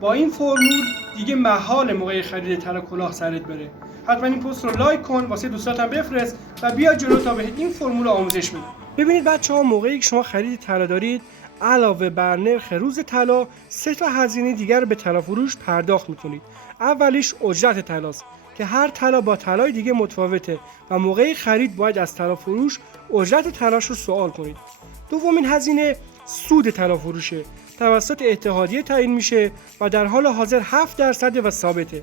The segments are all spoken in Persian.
با این فرمول دیگه محال موقع خرید طلا کلاه سرت بره. حتما این پست رو لایک کن، واسه دوستاتم بفرست و بیا جلو تا بهت این فرمول رو آموزش بدم. ببینید بچه‌ها، موقعی که شما خرید طلا دارید، علاوه بر نرخ روز طلا 3 تا هزینه دیگر رو به طلا فروش پرداخت می‌کنید. اولیش اجرت طلاست که هر طلا با طلای دیگه متفاوته و موقع خرید باید از طلا فروش اجرت طلاش رو سوال کنید. دومین هزینه سود طلا فروشه، توسط اتحادیه تعیین میشه و در حال حاضر 7% و ثابته.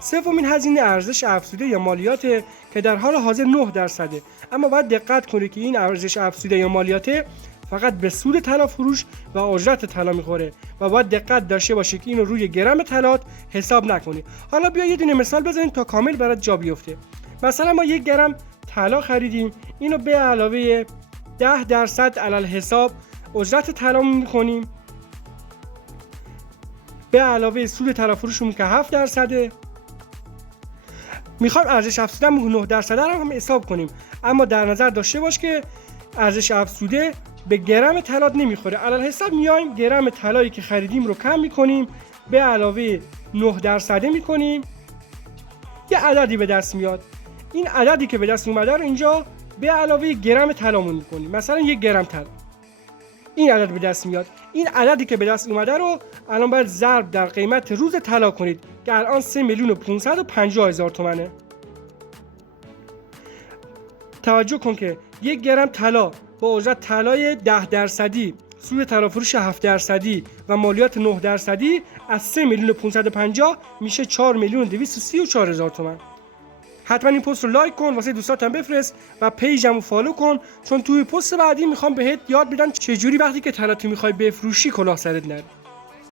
سومین هزینه ارزش افزوده یا مالیاته که در حال حاضر 9%، اما باید دقت کنید که این ارزش افزوده یا مالیاته فقط به سود طلا فروش و اجرت طلا میخوره و باید دقت داشته باشی که اینو روی گرم طلات حساب نکنی. حالا بیا یه دونه مثال بزنیم تا کامل برات جا بیفته. مثلا ما 1 گرم طلا خریدیم، اینو به علاوه 10% علل حساب اجرت طلا میکنیم، به علاوه سود طلا فروشمون که 7%، میخوایم ارزش افزوده 9% رو هم حساب کنیم، اما در نظر داشته باش که ارزش افزوده به گرم طلا نمیخوره. علل حساب میایم گرم طلایی که خریدیم رو کم میکنیم، به علاوه 9% میکنیم، یه عددی به دست میاد. این عددی که به دست اومده رو اینجا به علاوه گرم طلامون میکنیم، مثلا 1 گرم طلا، این عدد به دست میاد. این عددی که به دست اومده رو الان باید ضرب در قیمت روز طلا کنید که الان 3,550,000 تومانه. توجه کن که 1 گرم طلا با اجرت طلای 10%، سود طلا فروش 7% و مالیات 9% از 3,550,000 میشه 4,234,000 تومان. حتما این پست رو لایک کن، واسه دوستاتم بفرست و پیجمو فالو کن، چون توی پست بعدی میخوام بهت یاد بدم چجوری وقتی که طلا تو میخوای بفروشی کلاه سرت نره.